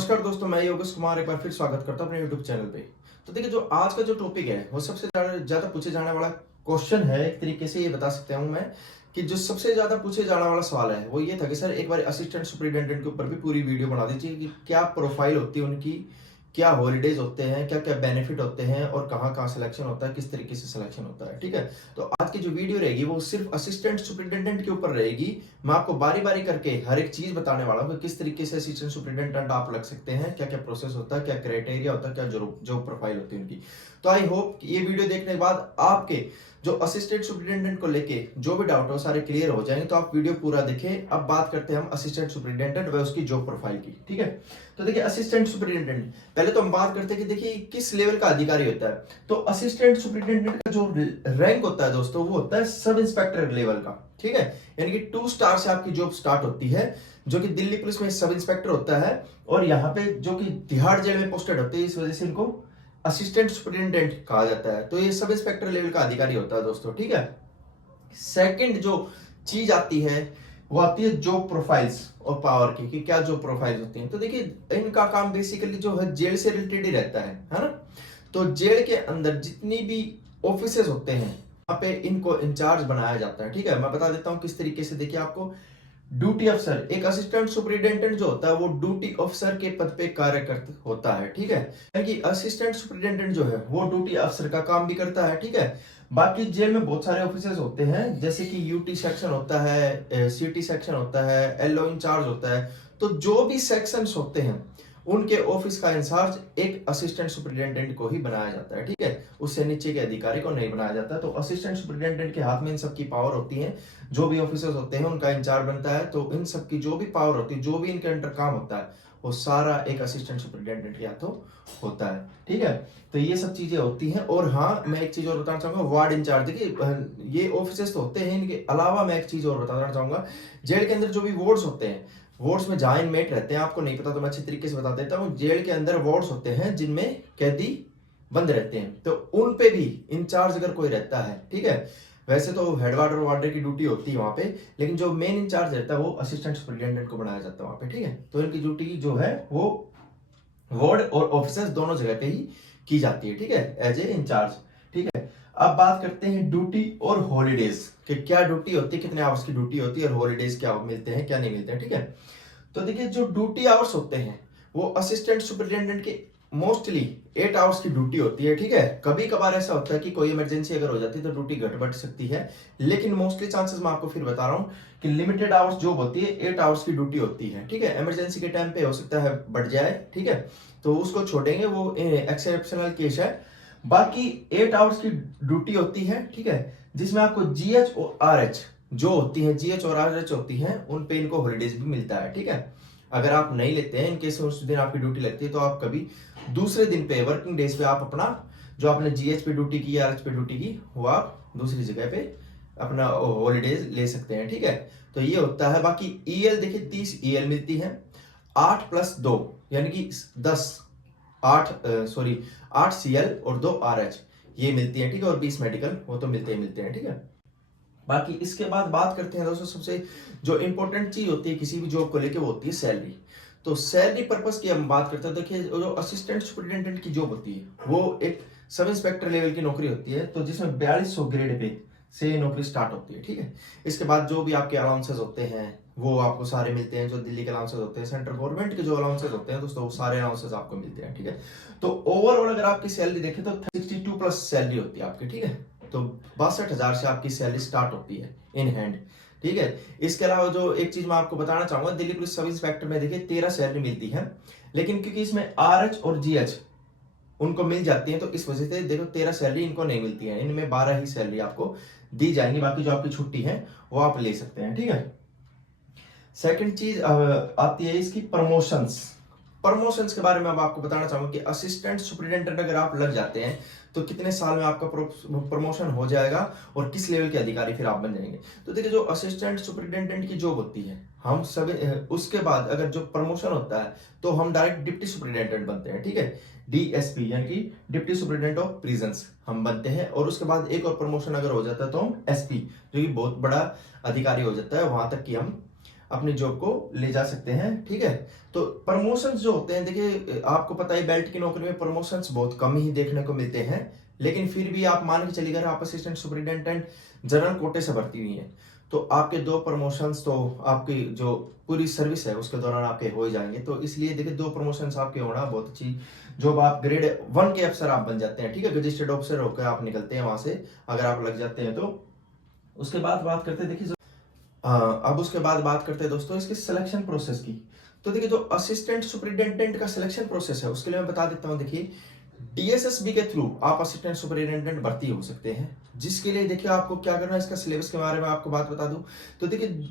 नमस्कार दोस्तों, मैं योगेश कुमार एक बार फिर स्वागत करता हूं अपने YouTube चैनल पे। तो देखिए, जो आज का जो टॉपिक है वो सबसे ज्यादा पूछे जाने वाला क्वेश्चन है। एक तरीके से ये बता सकता हूं मैं कि जो सबसे ज्यादा पूछे जाने वाला सवाल है वो ये था कि सर एक बार असिस्टेंट सुपरिटेंडेंट के ऊपर भी पूरी वीडियो बना दीजिए कि क्या प्रोफाइल होती है उनकी, क्या हॉलीडेज होते हैं, क्या क्या बेनिफिट होते हैं और कहाँ कहाँ सिलेक्शन होता है, किस तरीके से सिलेक्शन होता है। ठीक है, तो आज की जो वीडियो रहेगी वो सिर्फ असिस्टेंट सुपरिटेंडेंट के ऊपर रहेगी। मैं आपको बारी बारी करके हर एक चीज बताने वाला हूँ कि किस तरीके से असिस्टेंट सुपरिटेंडेंट आप लग सकते हैं, क्या क्या प्रोसेस होता है, क्या क्राइटेरिया होता है, क्या जॉब प्रोफाइल होती है उनकी। तो आई होप ये वीडियो देखने के बाद आपके जो असिस्टेंट सुपरिटेंडेंट को लेके जो भी डाउट हो सारे क्लियर हो जाएंगे। तो आप वीडियो पूरा देखें। अब बात करते हैं हम असिस्टेंट सुपरिटेंडेंट व उसकी जॉब प्रोफाइल की। ठीक है, तो देखिए असिस्टेंट सुपरिटेंडेंट, पहले तो हम बात करते हैं कि देखिए किस लेवल का अधिकारी होता है। तो असिस्टेंट सुपरिटेंडेंट का जो रैंक होता है दोस्तों वो होता है सब इंस्पेक्टर लेवल का। ठीक है, यानी कि 2 स्टार से आपकी जॉब स्टार्ट होती है, जो कि दिल्ली पुलिस में सब इंस्पेक्टर होता है। और यहाँ पे जो कि तिहाड़ जेल में पोस्टेड होते हैं, इस वजह से इनको असिस्टेंट सुपरिटेंडेंट कहा जाता है। तो ये सब इंस्पेक्टर लेवल का अधिकारी होता है दोस्तों। ठीक है, सेकंड जो चीज आती है वो आती है जॉब प्रोफाइल्स और पावर की, कि क्या जॉब प्रोफाइल्स होती हैं। तो देखिए इनका काम बेसिकली जो है जेल से रिलेटेड ही रहता है ना। तो जेल के अंदर जितनी भी ऑफिसेज होते हैं वहां पे इनको इंचार्ज बनाया जाता है। ठीक है, मैं बता देता हूं किस तरीके से। देखिए आपको ड्यूटी अफसर, एक असिस्टेंट सुपरिटेंडेंट जो होता है वो ड्यूटी अफसर के पद पे कार्य करता होता है। ठीक है, क्योंकि असिस्टेंट सुपरिटेंडेंट जो है वो ड्यूटी अफसर का काम भी करता है। ठीक है, बाकी जेल में बहुत सारे ऑफिसर्स होते हैं, जैसे कि यूटी सेक्शन होता है, सीटी सेक्शन होता है, एलओ इंचार्ज होता है। तो जो भी सेक्शंस होते हैं उनके ऑफिस का इंचार्ज एक असिस्टेंट सुपरिटेंडेंट को ही बनाया जाता है। ठीक है, उससे नीचे के अधिकारी को नहीं बनाया जाता। तो असिस्टेंट सुपरिटेंडेंट के हाथ में इन सब की पावर होती है। जो भी ऑफिसर्स होते हैं उनका इंचार्ज बनता है। तो इन सब की जो भी पावर होती है, जो भी इनके अंडर काम होता है, वो सारा एक असिस्टेंट सुपरिटेंडेंट के हाथों होता है। ठीक है, तो ये सब चीजें होती हैं। और हाँ, मैं एक चीज और बताना चाहूंगा, वार्ड इंचार्ज। देखिए ये ऑफिसर्स तो होते हैं, इनके अलावा मैं एक चीज और बताना चाहूंगा। जेल के अंदर जो भी वार्ड्स होते हैं, वार्ड्स में जहां इनमेट रहते हैं, आपको नहीं पता तो मैं अच्छी तरीके से बता देता हूँ। जेल के अंदर वार्ड्स होते हैं जिनमें कैदी बंद रहते हैं, तो उन पे भी इंचार्ज अगर कोई रहता है, ठीक है, वैसे तो हेड वार्डर वार्डर की ड्यूटी होती है वहां पे, लेकिन जो मेन इंचार्ज रहता है वो असिस्टेंट सुपरिटेंडेंट को बनाया जाता है वहां पे। ठीक है, तो इनकी ड्यूटी जो है वो वार्ड और ऑफिसर्स दोनों जगह पे ही की जाती है। ठीक है, एज ए इंचार्ज। ठीक है, अब बात करते हैं ड्यूटी और हॉलीडेज कि क्या ड्यूटी होती है, कितने आवर्स की ड्यूटी होती है और हॉलीडेज क्या मिलते हैं क्या नहीं मिलते हैं। ठीक है, तो देखिए जो ड्यूटी आवर्स होते हैं वो असिस्टेंट सुपरिटेंडेंट के मोस्टली 8 आवर्स की ड्यूटी होती है। ठीक है, कभी कभार ऐसा होता है कि कोई इमरजेंसी अगर हो जाती है तो ड्यूटी घट बढ़ सकती है, लेकिन मोस्टली चांसेस मैं आपको फिर बता रहा हूं कि लिमिटेड आवर्स जॉब होती है, 8 आवर्स की ड्यूटी होती है। ठीक है, इमरजेंसी के टाइम पे हो सकता है बढ़ जाए, ठीक है, तो उसको छोड़ेंगे, वो एक्सेप्शनल केस है। बाकी 8 आवर्स की ड्यूटी होती है। ठीक है, जिसमें आपको जीएच और आरएच जो होती है, जीएच और आरएच होती हैं, उन पे इनको हॉलीडेज भी मिलता है। ठीक है, अगर आप नहीं लेते हैं, इनकेस उस दिन आपकी ड्यूटी लगती है, तो आप कभी दूसरे दिन पे, वर्किंग डेज पे, आप अपना जो आपने जीएच पे ड्यूटी की, आरएच पे ड्यूटी की, वो आप दूसरी जगह पे अपना हॉलीडेज ले सकते हैं। ठीक है, तो ये होता है। बाकी ईएल देखिए 30 ईएल मिलती है, 8+2 यानी कि 10, 8 सीएल और 2 आरएच ये मिलती है। ठीक है, और 20 मेडिकल, वो तो मिलते ही मिलते हैं। ठीक है, बाकी इसके बाद बात करते हैं दोस्तों, सबसे जो इंपॉर्टेंट चीज होती है किसी भी जॉब को लेके वो होती है सैलरी। तो सैलरी पर्पस की हम बात करते हैं। देखिए जो असिस्टेंट सुपरिटेंडेंट की जॉब होती है वो एक सब इंस्पेक्टर लेवल की नौकरी होती है, तो जिसमें 4200 ग्रेड पे से नौकरी स्टार्ट होती है। ठीक है, इसके बाद जो भी आपके अलाउंसेस होते हैं वो आपको सारे मिलते हैं, जो दिल्ली के अलाउंसेस होते हैं, सेंट्रल गवर्नमेंट के जो अलाउंसेस होते हैं दोस्तों, वो सारे अलाउंसेस आपको मिलते हैं। ठीक है, तो ओवरऑल अगर आपकी सैलरी देखें तो 62 प्लस सैलरी होती है आपकी। ठीक है, तो 62,000 से आपकी सैलरी स्टार्ट होती है इन हैंड। ठीक है, इसके अलावा जो एक चीज मैं आपको बताना चाहूंगा, दिल्ली पुलिस सब इंस्पेक्टर में देखिए 13 सैलरी मिलती है, लेकिन क्योंकि इसमें आरएच और जीएच उनको मिल जाती है, तो इस वजह से देखो 13 सैलरी इनको नहीं मिलती है, इनमें 12 ही सैलरी आपको दी जाएंगी। बाकी जो आपकी छुट्टी है वो आप ले सकते हैं। ठीक है, सेकंड चीज आती है इसकी प्रमोशंस। प्रमोशंस के बारे में अब आपको बताना चाहूंगा कि असिस्टेंट सुपरिटेंडेंट अगर आप लग जाते हैं तो कितने साल में आपका प्रमोशन हो जाएगा और किस लेवल के अधिकारी फिर आप बन जाएंगे। तो देखिए जो असिस्टेंट सुपरिटेंडेंट की जॉब होती है, हम सभी उसके बाद अगर जो प्रमोशन होता है तो हम डायरेक्ट डिप्टी सुपरिटेंडेंट बनते हैं। ठीक है, डीएसपी यानी कि डिप्टी सुपरिटेंडेंट ऑफ प्रिजन्स हम बनते हैं, और उसके बाद एक और प्रमोशन अगर हो जाता है तो हम एसपी, जो कि बहुत बड़ा अधिकारी हो जाता है, वहां तक की हम अपनी जॉब को ले जा सकते हैं। ठीक है, तो प्रमोशंस जो होते हैं, देखिए आपको पता है बेल्ट की नौकरी में प्रमोशंस बहुत कम ही देखने को मिलते हैं, लेकिन फिर भी आप मान के चलिए अगर आप असिस्टेंट सुपरिटेंडेंट जनरल कोटे से भर्ती हुई हैं तो आपके 2 प्रमोशंस तो आपकी जो पूरी सर्विस है उसके दौरान आपके हो ही जाएंगे। तो इसलिए देखिए 2 प्रमोशंस आपके होना बहुत अच्छी जॉब, आप ग्रेड 1 के अफसर आप बन जाते हैं। ठीक है, रजिस्टर्ड ऑफिसर होकर आप निकलते हैं वहां से अगर आप लग जाते हैं तो। उसके बाद बात करते हैं, देखिए अब उसके बाद बात करते हैं दोस्तों इसके सिलेक्शन प्रोसेस की। तो देखिए जो असिस्टेंट सुपरिटेंडेंट का सिलेक्शन प्रोसेस है उसके लिए मैं बता देता हूं। देखिए डीएसएसबी के थ्रू आप असिस्टेंट सुपरिटेंडेंट भर्ती हो सकते हैं, जिसके लिए देखिए आपको क्या करना है, इसका सिलेबस के बारे में आपको बात बता दूं। तो देखिए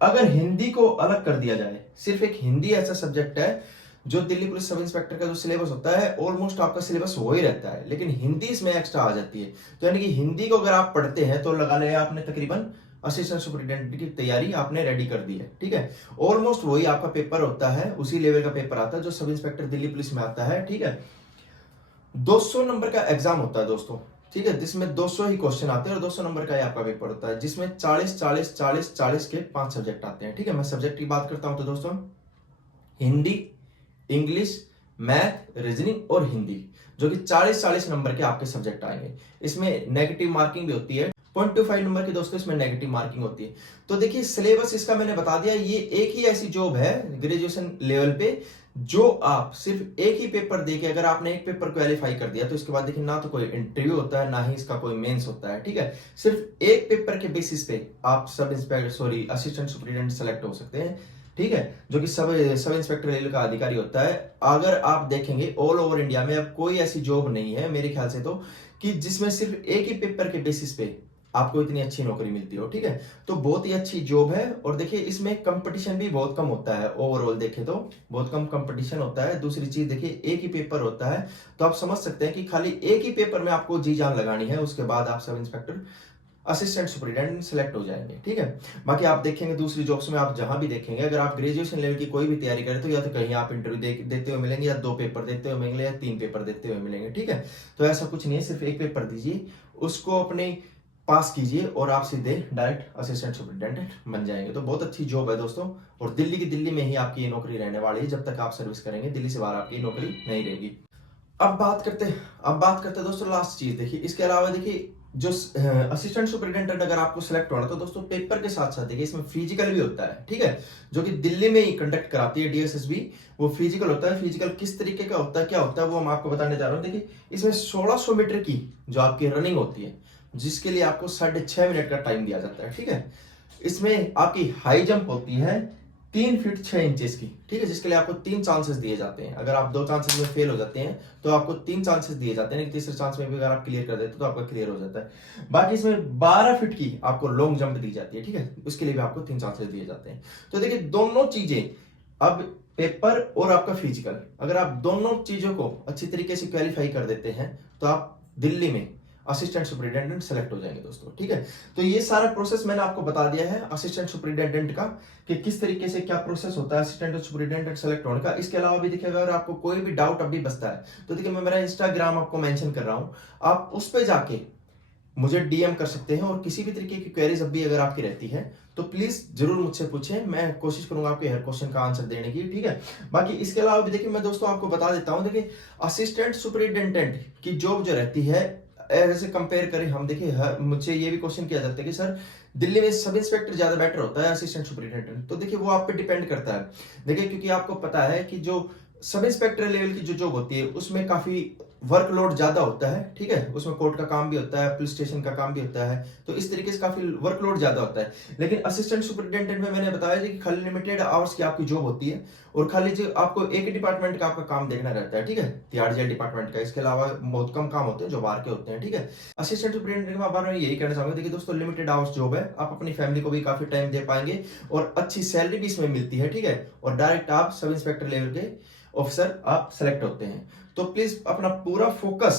अगर हिंदी को अलग कर दिया जाए, सिर्फ एक हिंदी ऐसा सब्जेक्ट है जो दिल्ली पुलिस सब इंस्पेक्टर का जो सिलेबस होता है ऑलमोस्ट आपका सिलेबस हो ही रहता है, लेकिन हिंदी इसमें एक्स्ट्रा आ जाती है। तो यानी कि हिंदी को अगर आप पढ़ते हैं तो लगा लिया आपने तकरीबन असिस्टेंट सुपरिटेंडेंट की तैयारी आपने रेडी कर दी है। ठीक है, ऑलमोस्ट वही आपका पेपर होता है, उसी लेवल का पेपर आता है जो सब इंस्पेक्टर दिल्ली पुलिस में आता है। ठीक है, 200 नंबर का एग्जाम होता है दोस्तों। ठीक है, जिसमें 200 ही क्वेश्चन आते हैं और 200 नंबर का ही आपका पेपर होता है, जिसमें 40 40 40 40 के 5 सब्जेक्ट आते हैं। ठीक है, मैं सब्जेक्ट की बात करता हूं तो दोस्तों हिंदी, इंग्लिश, मैथ, रीजनिंग और हिंदी, जो कि 40 40 नंबर के आपके सब्जेक्ट आएंगे। इसमें नेगेटिव मार्किंग भी होती है, 0.25 नंबर की दोस्तों इसमें नेगेटिव मार्किंग होती है। तो देखिए सिलेबस इसका मैंने बता दिया, ये एक ही ऐसी जॉब है ग्रेजुएशन लेवल पे जो आप सिर्फ एक ही पेपर देके, अगर आपने एक पेपर क्वालिफाई कर दिया तो इसके बाद देखिए ना तो कोई इंटरव्यू होता है ना ही इसका कोई मेंस होता है। ठीक है, सिर्फ एक पेपर के बेसिस पे आप sub inspector assistant superintendent select हो सकते हैं। ठीक है, जो कि सब सब इंस्पेक्टर लेवल का अधिकारी होता है। अगर आप देखेंगे ऑल ओवर इंडिया में अब कोई ऐसी जॉब नहीं है मेरे ख्याल से तो कि जिसमें सिर्फ एक ही पेपर के बेसिस पे आपको इतनी अच्छी नौकरी मिलती हो। ठीक है, तो बहुत ही अच्छी जॉब है और देखिए इसमें कंपटीशन भी बहुत कम होता है, ओवरऑल देखे तो बहुत कम कंपटीशन होता है। दूसरी चीज देखिए एक ही पेपर होता है, तो आप समझ सकते हैं कि खाली एक ही पेपर में आपको जी जान लगानी है, उसके बाद आप sub inspector assistant superintendent select हो जाएंगे। ठीक है, बाकी आप देखेंगे दूसरी जॉब्स में आप जहां भी देखेंगे, अगर आप ग्रेजुएशन लेवल की कोई भी तैयारी करें तो या तो कहीं आप इंटरव्यू देते हुए मिलेंगे, या 2 पेपर देते हुए मिलेंगे, या 3 पेपर देते हुए मिलेंगे। ठीक है, तो ऐसा कुछ नहीं है, सिर्फ एक पेपर दीजिए, उसको अपने पास कीजिए और आप सीधे डायरेक्ट असिस्टेंट सुपरिटेंडेंट बन जाएंगे। तो बहुत अच्छी जॉब है दोस्तों, और दिल्ली की दिल्ली में ही आपकी ये नौकरी रहने वाली है जब तक आप सर्विस करेंगे, दिल्ली से बाहर आपकी नौकरी नहीं रहेगी। अब बात करते दोस्तों लास्ट चीज। देखिए इसके अलावा देखिए जो असिस्टेंट सुपरिटेंडेंट अगर आपको सिलेक्ट होना तो दोस्तों पेपर के साथ साथ देखिए इसमें फिजिकल भी होता है। ठीक है, जो कि दिल्ली में ही कंडक्ट कराती है डीएसएसबी, वो फिजिकल होता है। फिजिकल किस तरीके का होता है, क्या होता है, वो हम आपको बताने जा रहा हूँ। देखिए इसमें 1600 मीटर की जो आपकी रनिंग होती है, जिसके लिए आपको 6.5 मिनट का टाइम दिया जाता है। ठीक है, इसमें आपकी हाई जंप होती है 3 फीट 6 इंचेस की। ठीक है, जिसके लिए आपको 3 चांसेस दिए जाते हैं। अगर आप 2 चांसेस में फेल हो जाते हैं तो आपको 3 चांसेस दिए जाते हैं, तीसरे चांस में भी अगर आप क्लियर कर देते हैं तो आपका क्लियर हो जाता है। बाकी इसमें 12 फीट की आपको लॉन्ग जंप दी जाती है। ठीक है, उसके लिए भी आपको 3 चांसेस दिए जाते हैं। तो देखिए दोनों चीजें, अब पेपर और आपका फिजिकल, अगर आप दोनों चीजों को अच्छी तरीके से क्वालिफाई कर देते हैं तो आप दिल्ली में असिस्टेंट सुपरिटेंडेंट सेलेक्ट हो जाएंगे दोस्तों। ठीक है, तो ये सारा प्रोसेस मैंने आपको बता दिया है असिस्टेंट सुपरिटेंडेंट का, कि किस तरीके से क्या प्रोसेस होता है असिस्टेंट सुपरिटेंडेंट सेलेक्ट होने का। इसके अलावा भी देखिए अगर आपको कोई भी डाउट अभी बचता है तो देखिए मैं मेरा इंस्टाग्राम आपको मेंशन कर रहा हूं, आप उस पे जाके मुझे डीएम कर सकते हैं, और किसी भी तरीके की क्वेरीज अभी अगर आपकी रहती है तो प्लीज जरूर मुझसे पूछें, मैं कोशिश करूंगा आपके हर क्वेश्चन का आंसर देने की। ठीक है, बाकी इसके अलावा भी देखिए मैं दोस्तों आपको बता देता हूं, देखिए असिस्टेंट सुपरिटेंडेंट की जॉब जो रहती है ऐसे कंपेयर करें हम, देखिए मुझसे ये भी क्वेश्चन किया जाता है कि सर दिल्ली में सब इंस्पेक्टर ज्यादा बेटर होता है असिस्टेंट सुपरिटेंडेंट, तो देखिए वो आप पे डिपेंड करता है। देखिए क्योंकि आपको पता है कि जो सब इंस्पेक्टर लेवल की जो जॉब होती है उसमें काफी वर्कलोड ज्यादा होता है। ठीक है, उसमें कोर्ट का काम भी होता है, पुलिस स्टेशन का काम भी होता है, तो इस तरीके से काफी वर्कलोड ज्यादा होता है। लेकिन असिस्टेंट सुपरिटेंडेंट में मैंने बताया कि खाली लिमिटेड आवर्स की आपकी जॉब होती है, और खाली जो आपको एक डिपार्टमेंट का आपका काम देखना रहता है। ठीक है, तिहाड़ जेल डिपार्टमेंट का, इसके अलावा बहुत कम काम होते हैं जो बाहर के होते हैं। ठीक है, असिस्टेंट सुपरिटेंडेंट के बारे में यही कहना चाहूंगा। देखिए दोस्तों लिमिटेड आवर्स जॉब है, आप अपनी फैमिली को भी काफी टाइम दे पाएंगे, और अच्छी सैलरी भी इसमें मिलती है। ठीक है, और डायरेक्ट आप सब इंस्पेक्टर लेवल के ऑफिसर आप सेलेक्ट होते हैं। तो प्लीज अपना पूरा फोकस,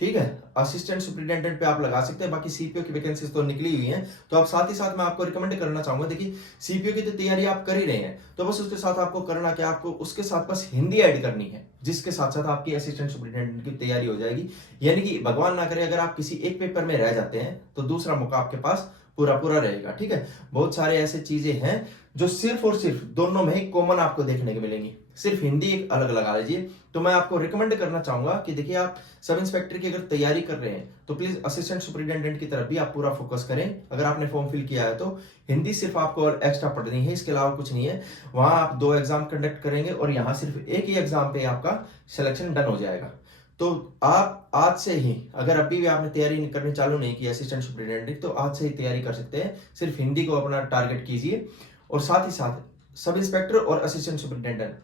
ठीक है, असिस्टेंट सुपरिटेंडेंट पे आप लगा सकते हैं। बाकी सीपीओ की वैकेंसीज तो निकली हुई हैं, तो आप साथ ही साथ मैं आपको रिकमेंड करना चाहूंगा, देखिए सीपीओ की तो तैयारी आप कर ही रहे हैं, तो बस उसके साथ आपको करना क्या, आपको उसके साथ बस हिंदी ऐड करनी है, जिसके साथ साथ आपकी असिस्टेंट सुपरिटेंडेंट की तैयारी हो जाएगी। यानी कि भगवान ना करे अगर आप किसी एक पेपर में रह जाते हैं तो दूसरा मौका आपके पास पूरा पूरा रहेगा। ठीक है, बहुत सारे ऐसे चीजें हैं जो सिर्फ और सिर्फ दोनों में ही कॉमन आपको देखने को मिलेंगी, सिर्फ हिंदी एक अलग लगा लीजिए। तो मैं आपको रिकमेंड करना चाहूंगा कि देखिए, आप सब इंस्पेक्टर की अगर तैयारी कर रहे हैं तो प्लीज असिस्टेंट सुपरिटेंडेंट की तरफ भी आप पूरा फोकस करें। अगर आपने फॉर्म फिल किया है तो हिंदी सिर्फ आपको और एक्स्ट्रा पढ़नी है, इसके अलावा कुछ नहीं है। वहां आप 2 एग्जाम कंडक्ट करेंगे और यहाँ सिर्फ एक ही एग्जाम पे आपका सिलेक्शन डन हो जाएगा। तो आप आज से ही, अगर अभी भी आपने तैयारी करनी चालू नहीं की असिस्टेंट सुपरिटेंडेंट, तो आज से ही तैयारी कर सकते हैं। सिर्फ हिंदी को अपना टारगेट कीजिए और साथ ही साथ सब इंस्पेक्टर और असिस्टेंट सुपरिटेंडेंट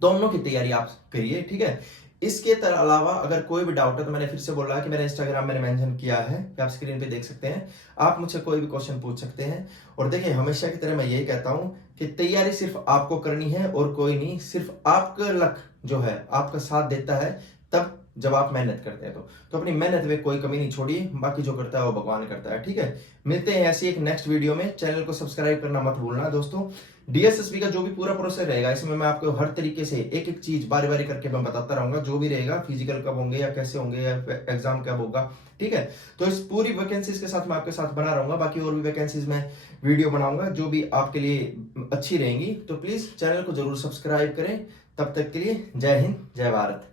दोनों की तैयारी आप करिए। ठीक है, इसके अलावा अगर कोई भी डाउट है तो मैंने फिर से बोला है कि मेरा इंस्टाग्राम मैंने मेंशन किया है कि आप स्क्रीन पे देख सकते हैं। आप मुझसे कोई भी क्वेश्चन पूछ सकते हैं। और देखिए, हमेशा की तरह मैं यही कहता हूं कि तैयारी सिर्फ आपको करनी है और कोई नहीं। सिर्फ आपका लक जो है आपका साथ देता है तब जब आप मेहनत करते हैं तो अपनी मेहनत में कोई कमी नहीं छोड़िए। बाकी जो करता है वो भगवान करता है। ठीक है, मिलते हैं ऐसी एक नेक्स्ट वीडियो में। चैनल को सब्सक्राइब करना मत भूलना दोस्तों। डीएसएसबी का जो भी पूरा प्रोसेस रहेगा, इसमें मैं आपको हर तरीके से एक एक चीज बारी बारी करके मैं बताता रहूंगा। जो भी रहेगा, फिजिकल कब होंगे या कैसे होंगे या एग्जाम कब होगा। ठीक है, तो इस पूरी वैकेंसीज के साथ मैं आपके साथ बना रहूंगा। बाकी और भी वैकेंसीज में वीडियो बनाऊंगा जो भी आपके लिए अच्छी रहेंगी। तो प्लीज चैनल को जरूर सब्सक्राइब करें। तब तक के लिए जय हिंद, जय भारत।